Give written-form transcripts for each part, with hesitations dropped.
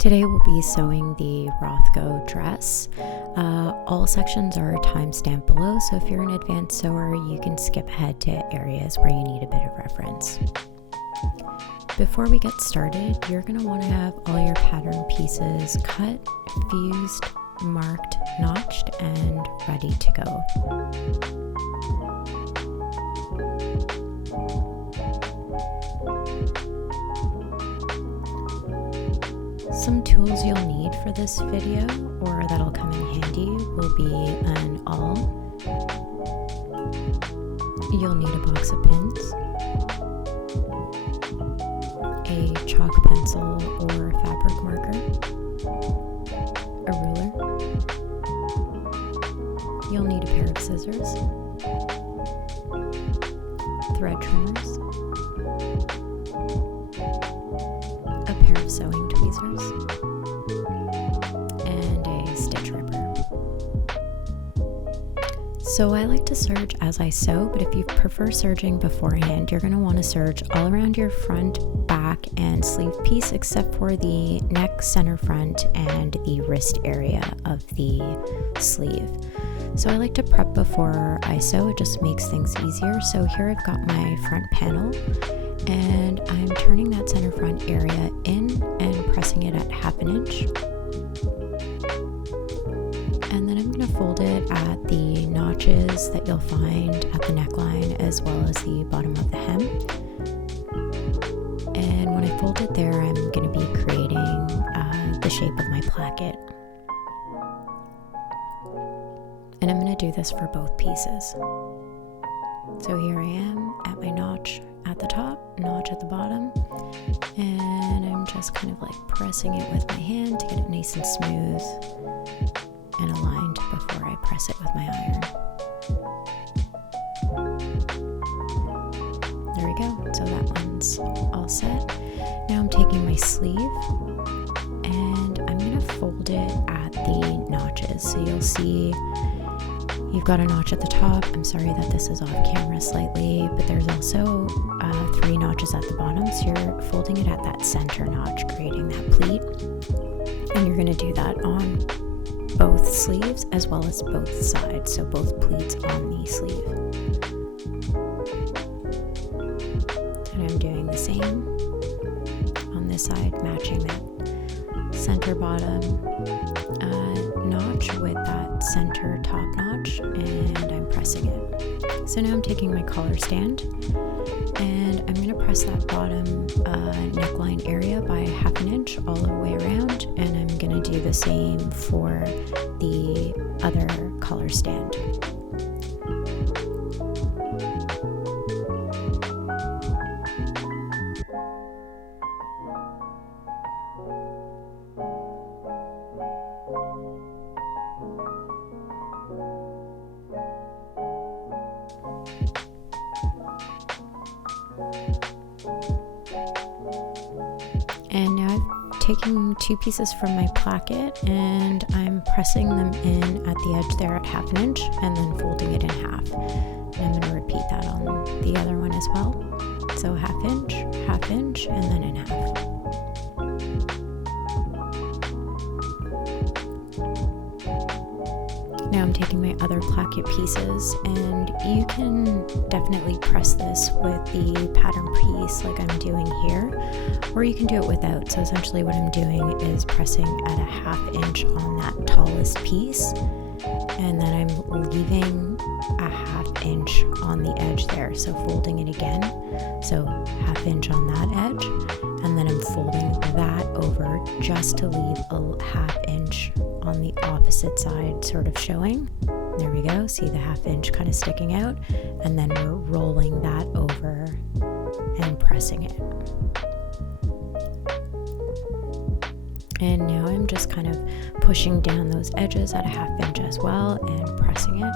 Today we'll be sewing the Rothko dress. All sections are timestamped below, so if you're an advanced sewer, you can skip ahead to areas where you need a bit of reference. Before we get started, you're going to want to have all your pattern pieces cut, fused, marked, notched, and ready to go. Some tools you'll need for this video, or that'll come in handy, will be an awl. You'll need a box of pins, a chalk pencil or fabric marker, a ruler. You'll need a pair of scissors, thread trimmers, a pair of sewing tweezers, and a stitch ripper. So I like to serge as I sew, but if you prefer serging beforehand, you're going to want to serge all around your front, back, and sleeve piece except for the neck, center front, and the wrist area of the sleeve. So I like to prep before I sew, it just makes things easier. So here I've got my front panel, and I'm turning that center front area in and pressing it at 1/2 inch. And then I'm going to fold it at the notches that you'll find at the neckline as well as the bottom of the hem. And when I fold it there, I'm going to be creating the shape of my placket. And I'm going to do this for both pieces. So here I am at my notch at the top, notch at the bottom, and I'm just kind of like pressing it with my hand to get it nice and smooth and aligned before I press it with my iron. There we go, so that one's all set. Now I'm taking my sleeve and I'm going to fold it at the notches. So you'll see you've got a notch at the top. I'm sorry that this is off camera slightly, but there's also 3 notches at the bottom. So you're folding it at that center notch, creating that pleat. And you're going to do that on both sleeves as well as both sides. So both pleats on the sleeve. And I'm doing the same on this side, matching that center bottom notch with that center top notch, and I'm pressing it. So now I'm taking my collar stand and I'm going to press that bottom neckline area by 1/2 inch all the way around, and I'm going to do the same for the other collar stand. And now I'm taking 2 pieces from my placket and I'm pressing them in at the edge there at 1/2 inch and then folding it in half. And I'm going to repeat that on the other one as well. So 1/2 inch, and then in half. Now I'm taking my other placket pieces, and you can definitely press this with the pattern piece like I'm doing here, or you can do it without. So essentially what I'm doing is pressing at a 1/2 inch on that tallest piece, and then I'm leaving a 1/2 inch on the edge there. So folding it again, so 1/2 inch on that edge, and then I'm folding that over just to leave a 1/2 inch on the opposite side sort of showing. There we go, see the 1/2 inch kind of sticking out, and then we're rolling that over and pressing it. And now I'm just kind of pushing down those edges at a 1/2 inch as well and pressing it,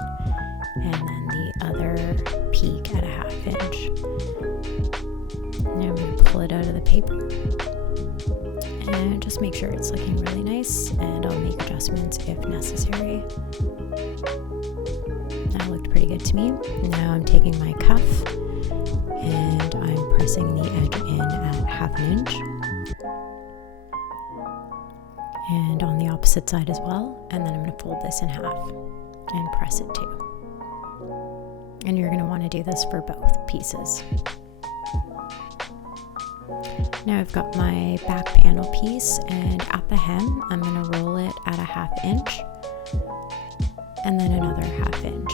and then the other peak at a 1/2 inch. Now I'm going to pull it out of the paper and just make sure it's looking really nice, and I'll make adjustments if necessary. That looked pretty good to me. Now I'm taking my cuff and I'm pressing the edge in at 1/2 inch. and on the opposite side as well. And then I'm going to fold this in half and press it too. And you're going to want to do this for both pieces. Now I've got my back panel piece, and at the hem I'm going to roll it at a 1/2 inch and then another 1/2 inch.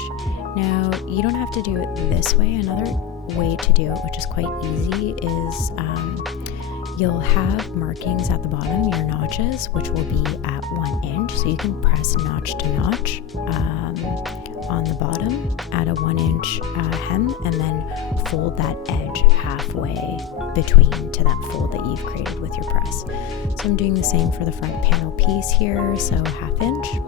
Now you don't have to do it this way. Another way to do it, which is quite easy, is you'll have markings at the bottom, your notches, which will be at 1 inch. So you can press notch to notch on the bottom at a 1 inch hem, and then fold that edge halfway between to that fold that you've created with your press. So I'm doing the same for the front panel piece here, so 1/2 inch.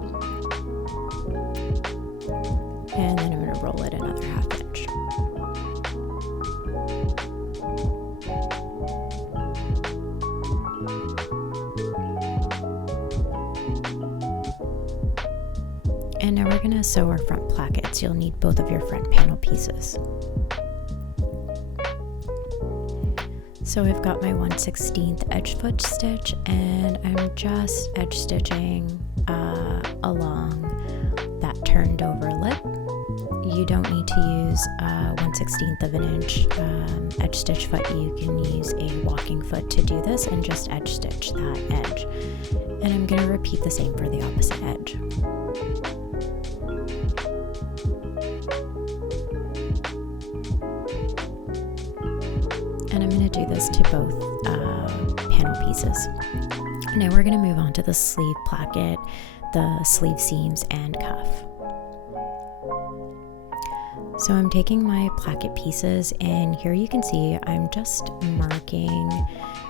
And then I'm going to roll it another 1/2 inch. And now we're going to sew our front plackets. You'll need both of your front panel pieces. So I've got my 1/16 edge foot stitch, and I'm just edge stitching along that turned over lip. You don't need to use 1/16 of an inch edge stitch foot. You can use a walking foot to do this and just edge stitch that edge. And I'm going to repeat the same for the opposite edge. And I'm going to do this to both panel pieces. Now we're going to move on to the sleeve placket, the sleeve seams and cuff. So I'm taking my placket pieces, and here you can see I'm just marking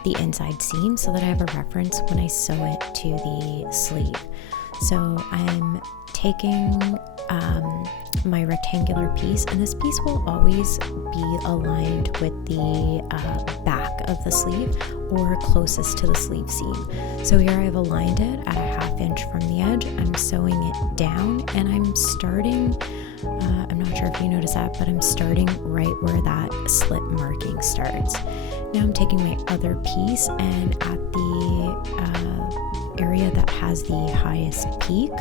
the inside seam so that I have a reference when I sew it to the sleeve. So I'm taking my rectangular piece, and this piece will always be aligned with the back of the sleeve or closest to the sleeve seam. So here I've aligned it at a 1/2 inch from the edge. I'm sewing it down, and I'm starting, I'm not sure if you notice that, but I'm starting right where that slit marking starts. Now I'm taking my other piece, and at the area that has the highest peak,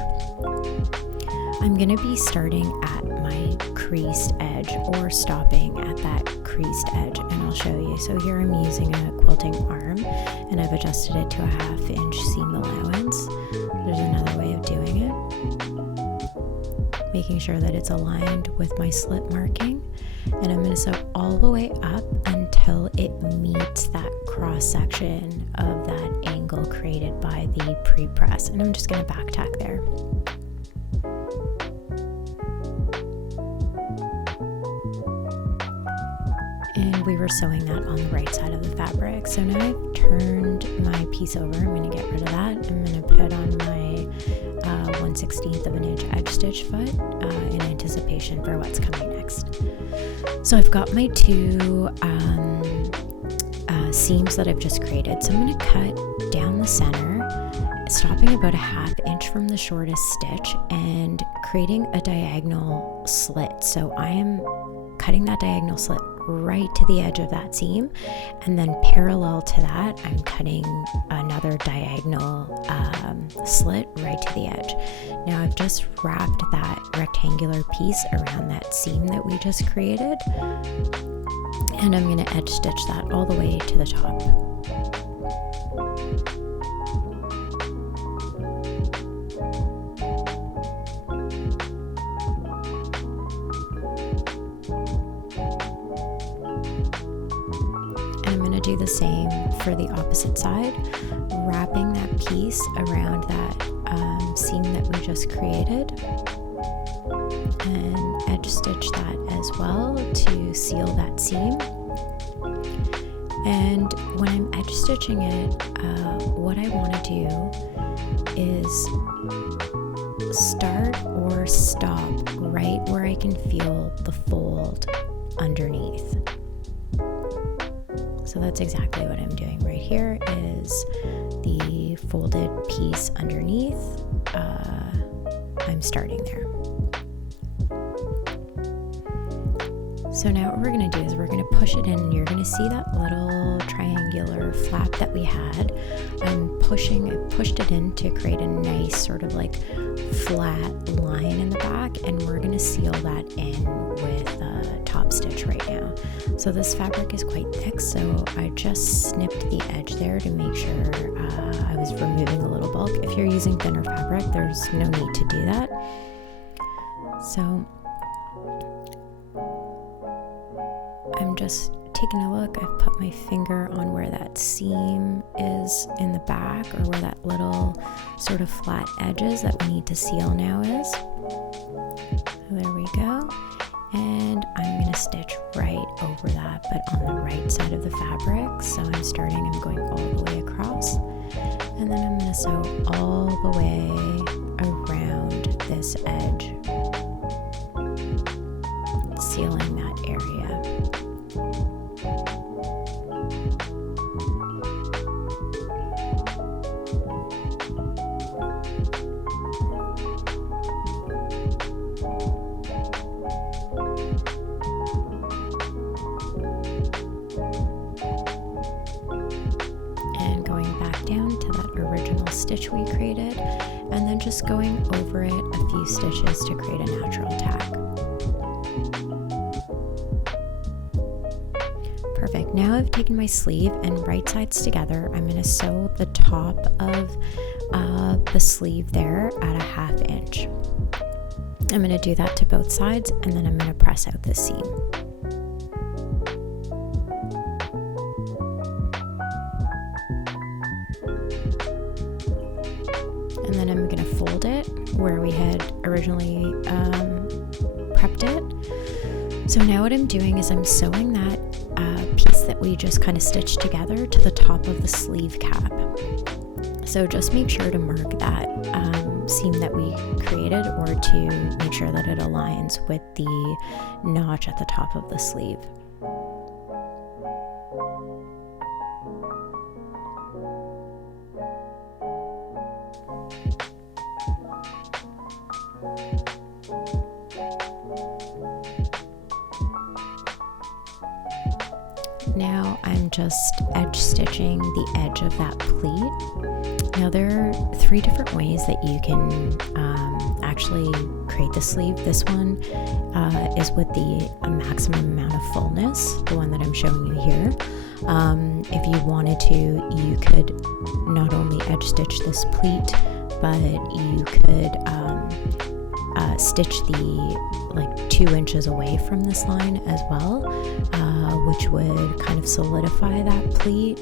I'm going to be starting at my creased edge or stopping at that creased edge, and I'll show you. So here I'm using a quilting arm, and I've adjusted it to a 1/2 inch seam allowance. There's another way of doing it. Making sure that it's aligned with my slit marking, and I'm going to sew all the way up until it meets that cross section of that angle created by the pre-press, and I'm just going to back tack there. And we were sewing that on the right side of the fabric. So now I've turned my piece over. I'm going to get rid of that. I'm going to put on my 1/16 of an inch edge stitch foot in anticipation for what's coming next. So I've got my two seams that I've just created. So I'm going to cut down the center, stopping about a 1/2 inch from the shortest stitch and creating a diagonal slit. So I am cutting that diagonal slit right to the edge of that seam, and then parallel to that I'm cutting another diagonal slit right to the edge. Now I've just wrapped that rectangular piece around that seam that we just created, and I'm going to edge stitch that all the way to the top. Do the same for the opposite side, wrapping that piece around that seam that we just created, and edge stitch that as well to seal that seam. And when I'm edge stitching it, what I want to do is start or stop right where I can feel the fold underneath. So that's exactly what I'm doing right here, is the folded piece underneath. I'm starting there. So now what we're going to do is we're going to push it in, and you're going to see that little triangular flap that we had. I pushed it in to create a nice sort of like flat line in the back, and we're going to seal that in with a top stitch right now. So this fabric is quite thick, so I just snipped the edge there to make sure I was removing a little bulk. If you're using thinner fabric, there's no need to do that. So I'm just taking a look. I've put my finger on where that seam is in the back, or where that little sort of flat edges that we need to seal now is. So there we go. And I'm going to stitch right over that, but on the right side of the fabric. So I'm going all the way across, and then I'm going to sew all the way around this edge, sealing that area. Stitch we created, and then just going over it a few stitches to create a natural tack. Perfect. Now I've taken my sleeve and right sides together. I'm going to sew the top of the sleeve there at a 1/2 inch. I'm going to do that to both sides, and then I'm going to press out the seam. And then I'm going to fold it where we had originally prepped it. So now what I'm doing is I'm sewing that piece that we just kind of stitched together to the top of the sleeve cap. So just make sure to mark that seam that we created, or to make sure that it aligns with the notch at the top of the sleeve. Now I'm just edge stitching the edge of that pleat. Now there are 3 different ways that you can actually create the sleeve. This one is with a maximum amount of fullness, the one that I'm showing you here. If you wanted to, you could not only edge stitch this pleat, but you could stitch the 2 inches away from this line as well, which would kind of solidify that pleat,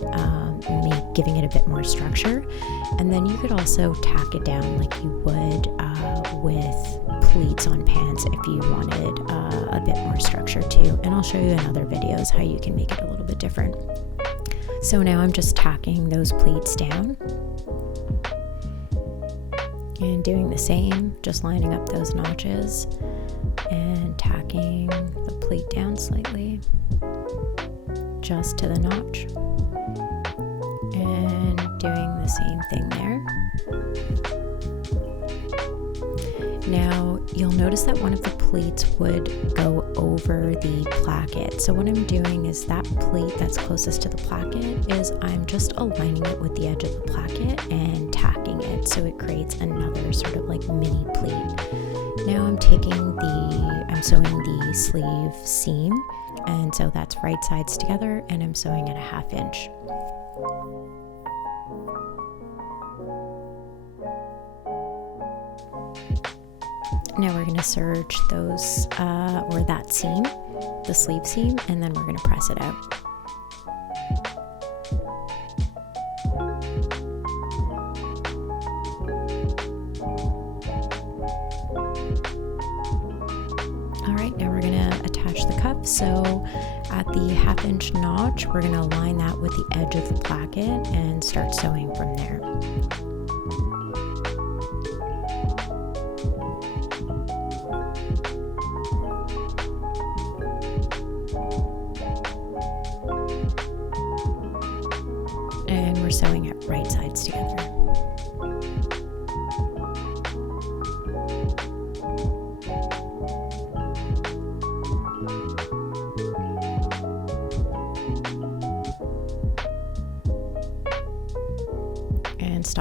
giving it a bit more structure. And then you could also tack it down like you would with pleats on pants if you wanted a bit more structure too. And I'll show you in other videos how you can make it a little bit different. So now I'm just tacking those pleats down and doing the same, just lining up those notches and tacking the pleat down slightly just to the notch, and doing the same thing there. Now you'll notice that one of the pleats would go over the placket. So what I'm doing is that pleat that's closest to the placket is I'm just aligning it with the edge of the placket and tacking it, so it creates another sort of like mini pleat. Now I'm sewing the sleeve seam, and so that's right sides together, and I'm sewing at a 1/2 inch. Now we're going to serge those, or that seam, the sleeve seam, and then we're going to press it out. Alright, now we're going to attach the cuff. So at the 1/2 inch notch, we're going to align that with the edge of the placket and start sewing from there. And we're sewing it right sides together.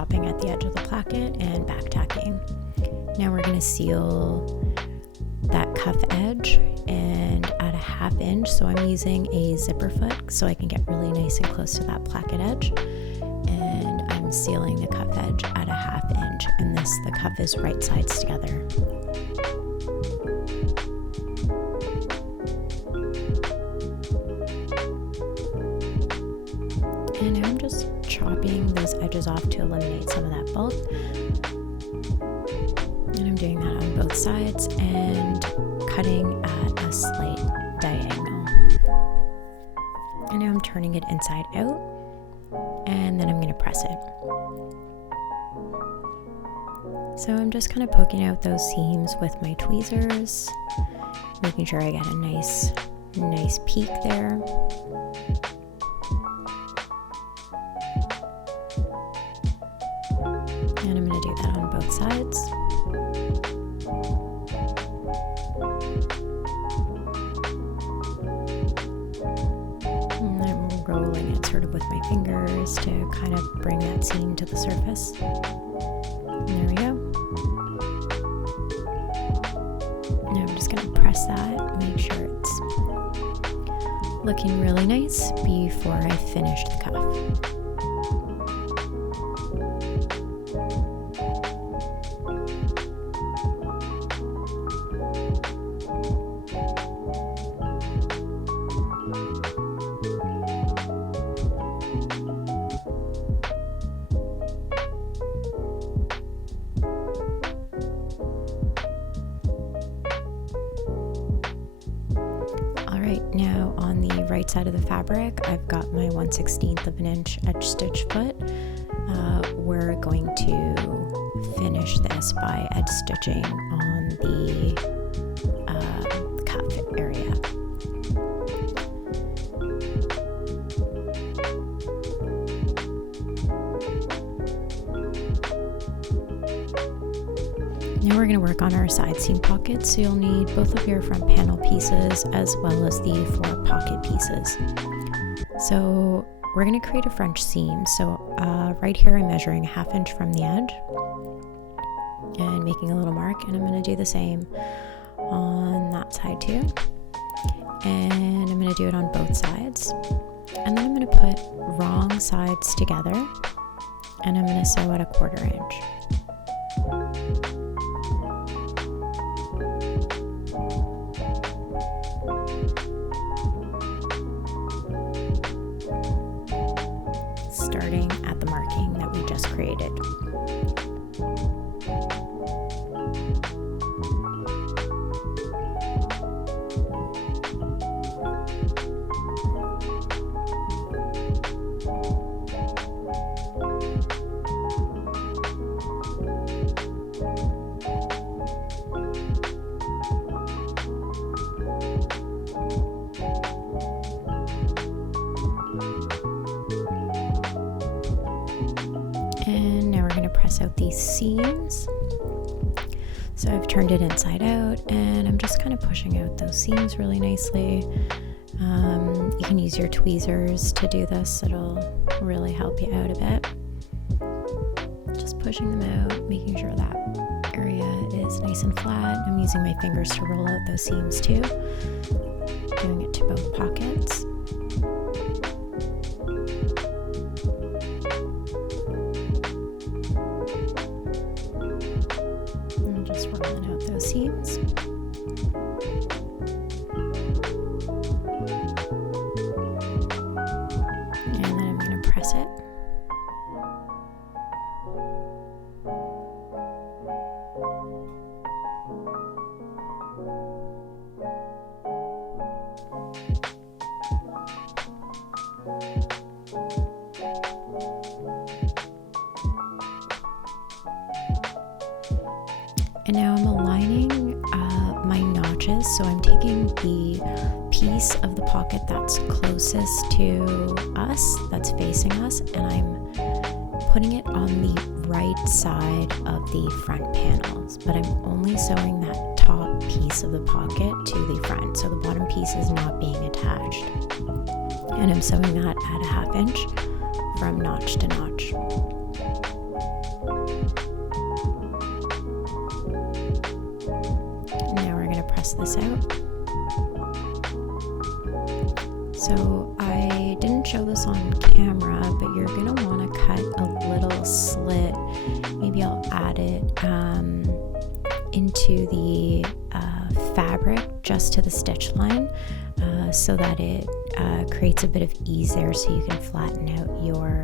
stopping at the edge of the placket and back tacking. Now we're going to seal that cuff edge and at a 1/2 inch, so I'm using a zipper foot so I can get really nice and close to that placket edge, and I'm sealing the cuff edge at a 1/2 inch, and the cuff is right sides together. And I'm just chopping those edges off to eliminate some of that bulk. And I'm doing that on both sides and cutting at a slight diagonal. And now I'm turning it inside out, and then I'm going to press it. So I'm just kind of poking out those seams with my tweezers, making sure I get a nice peak there. And I'm going to do that on both sides. And I'm rolling it sort of with my fingers to kind of bring that seam to the surface. And there we go. Now I'm just going to press that, make sure it's looking really nice before I finish the cuff. Alright, now on the right side of the fabric, I've got my 1/16 of an inch edge stitch foot. We're going to finish this by edge stitching on the cuff area. Now we're going to work on our side seam pockets, so you'll need both of your front panel pieces as well as the 4 pocket pieces. So we're going to create a French seam. So right here I'm measuring 1/2 inch from the edge and making a little mark, and I'm going to do the same on that side too. And I'm going to do it on both sides. And then I'm going to put wrong sides together, and I'm going to sew at a 1/4 inch. Starting at the marking that we just created. And now we're going to press out these seams. So I've turned it inside out, and I'm just kind of pushing out those seams really nicely. You can use your tweezers to do this. It'll really help you out a bit. Just pushing them out, making sure that area is nice and flat. I'm using my fingers to roll out those seams too. Doing it to both pockets. And just rolling out those seams. And then I'm going to press it. And now I'm aligning my notches, so I'm taking the piece of the pocket that's closest to us, that's facing us, and I'm putting it on the right side of the front panels, but I'm only sewing that top piece of the pocket to the front, so the bottom piece is not being attached. And I'm sewing that at a 1/2 inch from notch to notch. press this out. So I didn't show this on camera, but you're going to want to cut a little slit. Maybe I'll add it into the fabric just to the stitch line so that it creates a bit of ease there so you can flatten out your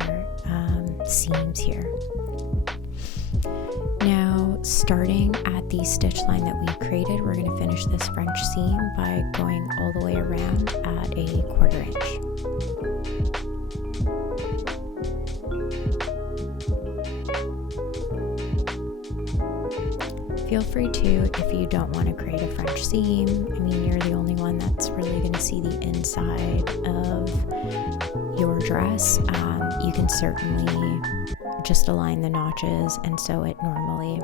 seams here. Now, starting at the stitch line that we created, we're going to finish this French seam by going all the way around at a 1/4 inch. Feel free to, if you don't want to create a French seam, I mean, you're the only one that's really going to see the inside of your dress. You can certainly just align the notches and sew it normally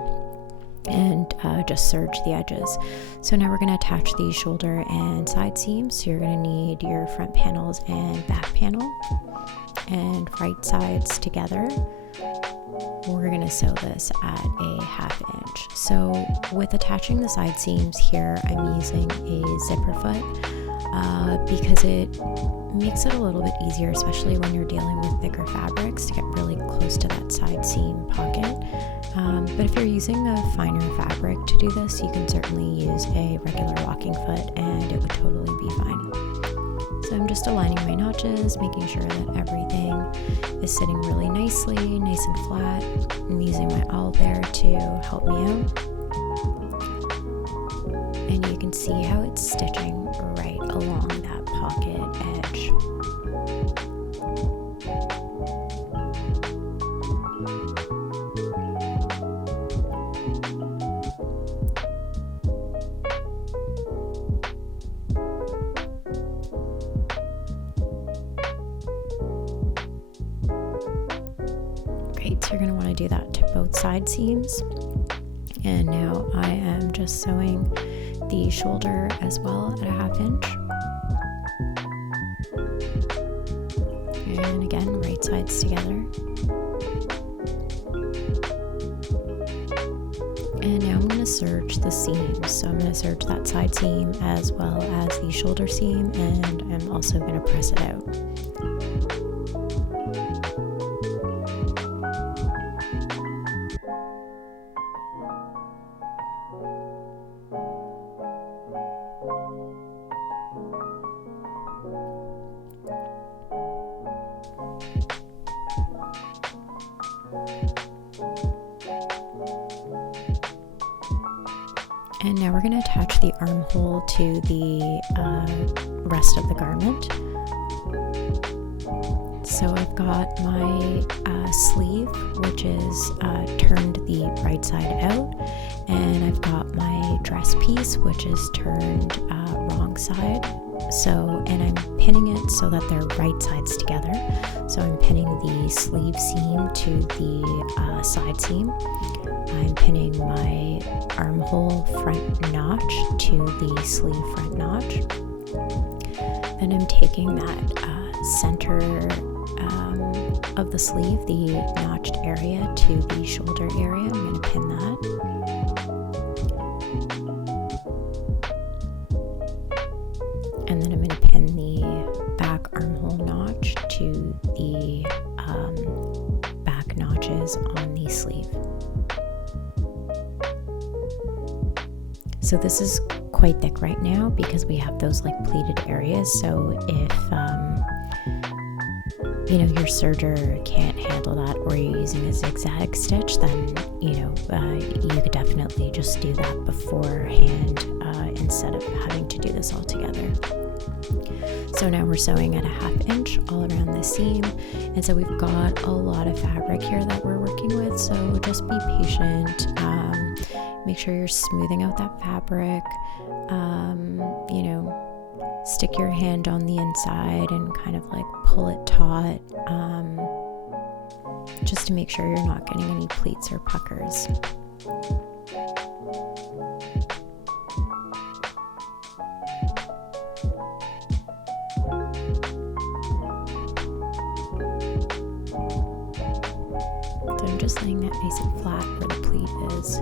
and just serge the edges. So now we're going to attach the shoulder and side seams. So you're going to need your front panels and back panel and right sides together. We're going to sew this at a 1/2 inch. So with attaching the side seams here, I'm using a zipper foot because it makes it a little bit easier, especially when you're dealing with thicker fabrics, to get really close to that side seam pocket. But if you're using a finer fabric to do this, you can certainly use a regular walking foot and it would totally be fine. So I'm just aligning my notches, making sure that everything is sitting really nicely, nice and flat. I'm using my awl there to help me out. And you can see how it's stitching right along that pocket edge. Great, so you're going to want to do that to both side seams. And now I am just sewing the shoulder as well at a 1/2 inch. And again, right sides together. And now I'm going to serge the seams. So I'm going to serge that side seam as well as the shoulder seam, and I'm also going to press it out. And now we're going to attach the armhole to the rest of the garment. So I've got my sleeve, which is turned the right side out, and I've got my dress piece, which is turned wrong side. So, and I'm pinning it so that they're right sides together. So I'm pinning the sleeve seam to the side seam. I'm pinning my armhole front notch to the sleeve front notch. Then I'm taking that center of the sleeve, the notched area, to the shoulder area. I'm going to pin that. And then I'm going to pin the back armhole notch to the back notches on the sleeve. So this is quite thick right now because we have those like pleated areas. So if your serger can't handle that, or you're using a zigzag stitch, then you could definitely just do that beforehand instead of having to do this all together. So now we're sewing at a 1/2 inch all around the seam, and so we've got a lot of fabric here that we're working with, so just be patient. Make sure you're smoothing out that fabric. Stick your hand on the inside and kind of like pull it taut, just to make sure you're not getting any pleats or puckers. So I'm just laying that nice and flat where the pleat is.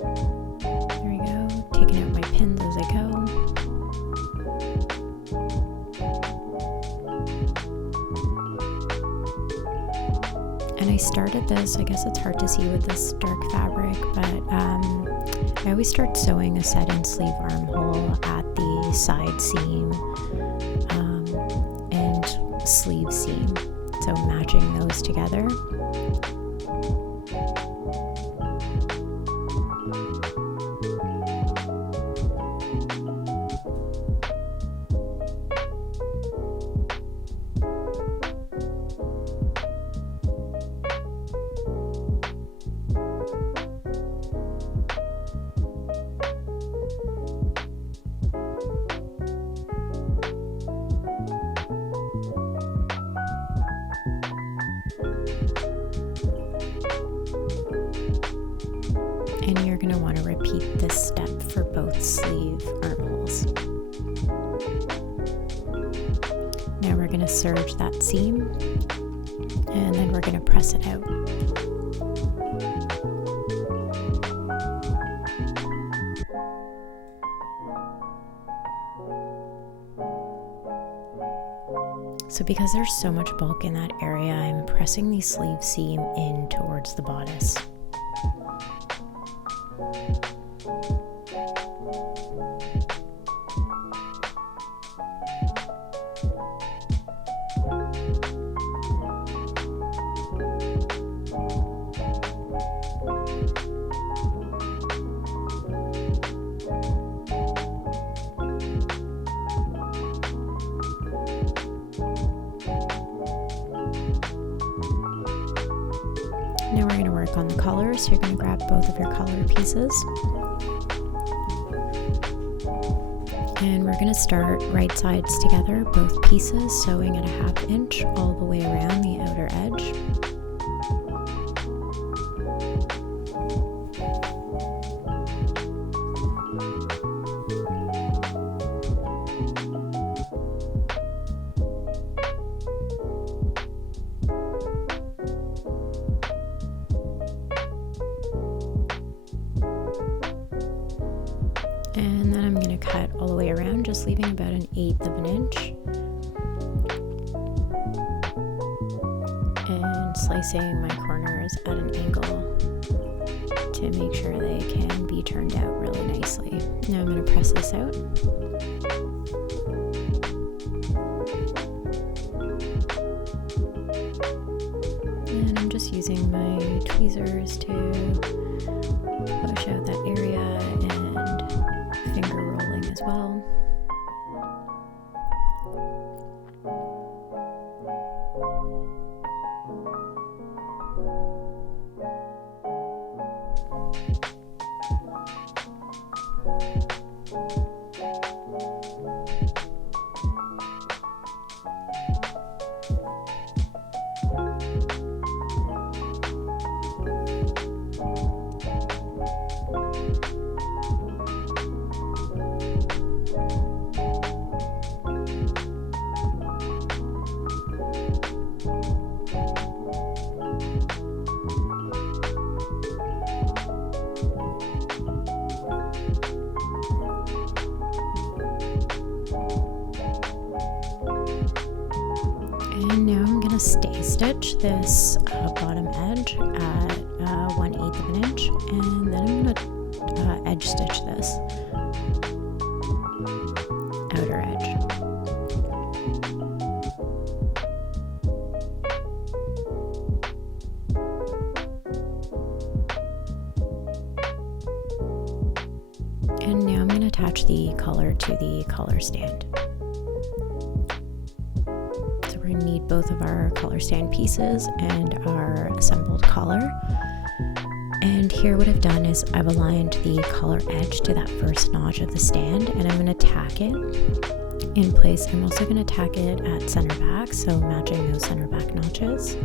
There we go. Taking out my pins as as I go. And I started this, I guess it's hard to see with this dark fabric, but I always start sewing a set-in sleeve armhole at the side seam and sleeve seam, so matching those together. And you're going to want to repeat this step for both sleeve armholes. Now we're going to serge that seam, and then we're going to press it out. So because there's so much bulk in that area, I'm pressing the sleeve seam in towards the bodice. Now we're going to work on the collar, so you're going to grab both of your collar pieces. And we're going to start right sides together, both pieces, sewing at a 1/2 inch all the way around the outer edge. And then I'm going to cut all the way around, just leaving about 1/8 of an inch. And slicing my corners at an angle to make sure they can be turned out really nicely. Now I'm going to press this out. And I'm just using my tweezers to push out that area and finger rolling as well. And now I'm going to stay stitch this bottom edge at 1/8 of an inch, and then I'm going to edge stitch this outer edge. And now I'm going to attach the collar to the collar stand. We're going to need both of our collar stand pieces and our assembled collar. And here what I've done is I've aligned the collar edge to that first notch of the stand, and I'm going to tack it in place. I'm also going to tack it at center back, so matching those center back notches.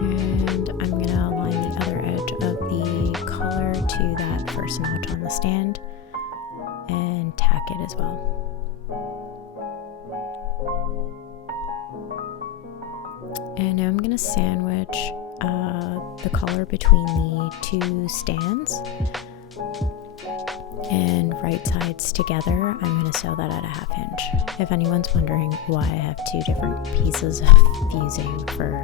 And I'm going to align the other edge of the collar to that first notch on the stand and tack it as well. And now I'm going to sandwich the collar between the two stands and right sides together. I'm going to sew that at a 1/2 inch. If anyone's wondering why I have two different pieces of fusing for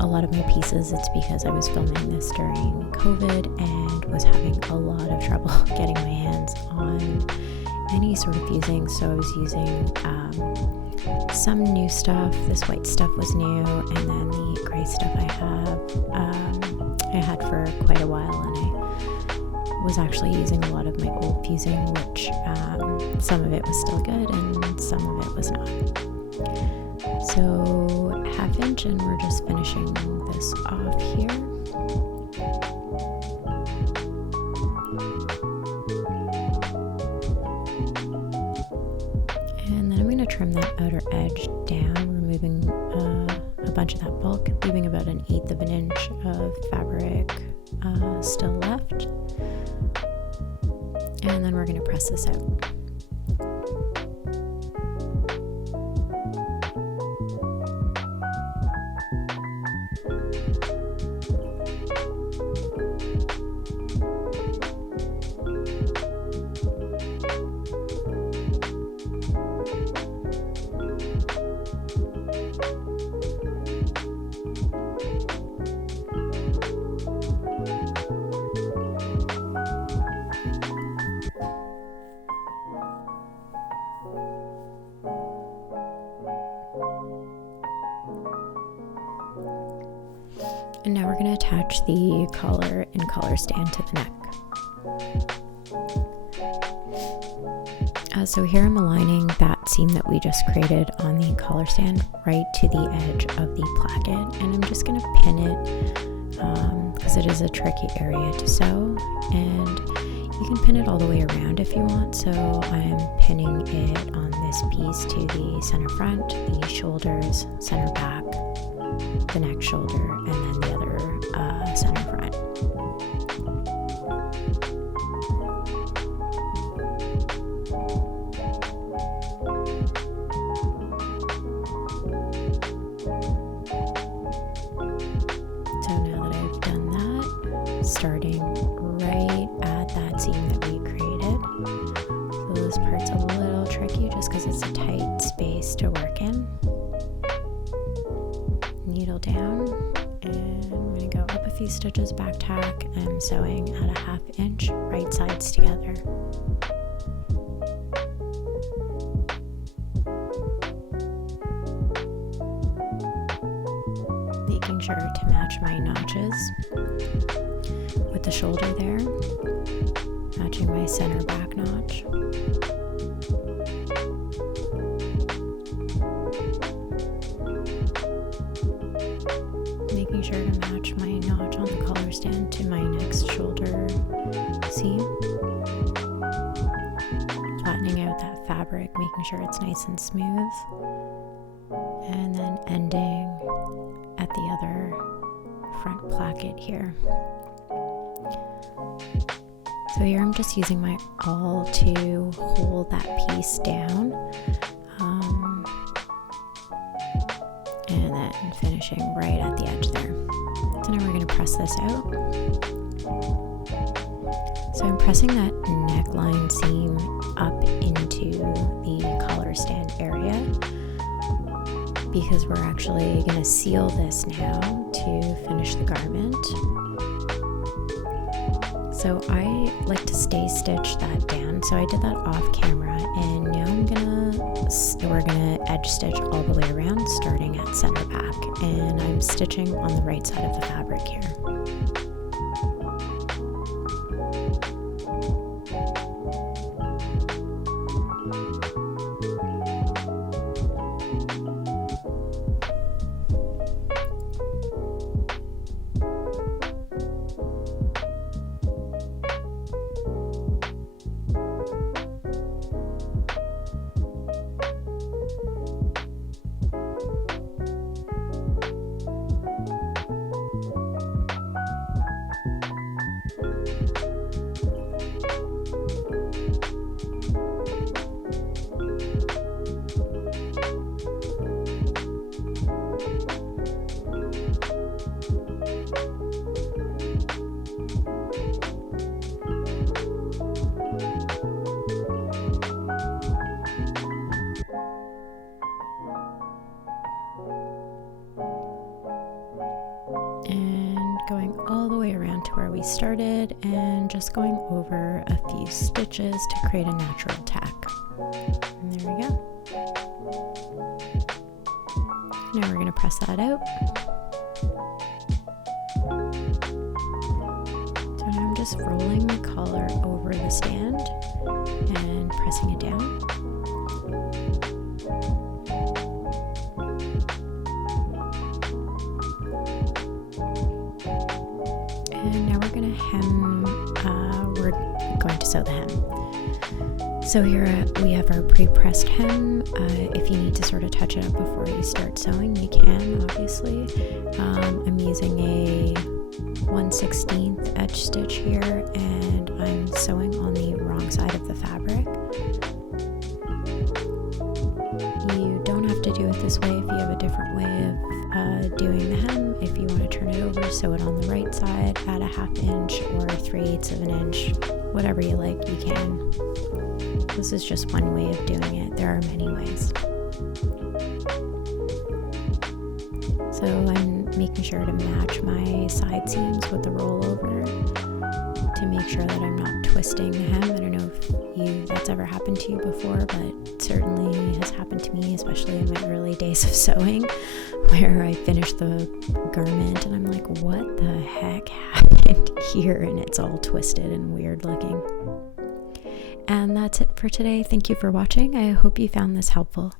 a lot of my pieces, it's because I was filming this during COVID and was having a lot of trouble getting my hands on any sort of fusing. So I was using some new stuff. This white stuff was new, and then the gray stuff I had for quite a while, and I was actually using a lot of my old fusing, which some of it was still good and some of it was not. So 1/2 inch, and we're just finishing this off here. And then I'm going to trim that outer edge down, removing a bunch of that bulk, leaving about 1/8 of an inch of fabric still left. And then we're going to press this out. And now we're going to attach the collar and collar stand to the neck. So here I'm aligning that seam that we just created on the collar stand right to the edge of the placket, and I'm just going to pin it because it is a tricky area to sew, and you can pin it all the way around if you want. So I'm pinning it on this piece to the center front, the shoulders, center back, the neck shoulder, and then the other center front. So now that I've done that, starting right at that seam that we created. So this part's a little tricky just because it's a tight space to work in. Needle down, and I'm going to go up a few stitches, back tack, and I'm sewing at a 1/2 inch, right sides together. Making sure to match my notches with the shoulder there, matching my center back notch. Making sure to match my notch on the collar stand to my next shoulder seam. Flattening out that fabric, making sure it's nice and smooth. And then ending at the other front placket here. So here I'm just using my awl to hold that piece down. And then finishing right at the edge there. So now we're going to press this out. So I'm pressing that neckline seam up into the collar stand area because we're actually going to seal this now to finish the garment. So I like to stay stitch that down. So I did that off camera, and now we're gonna edge stitch all the way around, starting at center back, and I'm stitching on the right side of the fabric here. where we started and just going over a few stitches to create a natural tack. And there we go. Now we're going to press that out. So now I'm just rolling my collar over the stand and pressing it down. And now we're going to hem, we're going to sew the hem. So here we have our pre-pressed hem. If you need to sort of touch it up before you start sewing, you can, obviously. I'm using a 1/16 edge stitch here, and I'm sewing on the wrong side of the fabric. You don't have to do it this way if you have a different way of doing the hem. If you want to turn it over, sew it on the right side, add a 1/2 inch or 3/8 of an inch, whatever you like, you can. This is just one way of doing it. There are many ways. So I'm making sure to match my side seams with the rollover to make sure that I'm not twisting the hem. I don't know if that's ever happened to you before, but certainly has happened to me, especially in my early days of sewing, where I finish the garment and I'm like, what the heck happened here? And it's all twisted and weird looking. And that's it for today. Thank you for watching. I hope you found this helpful.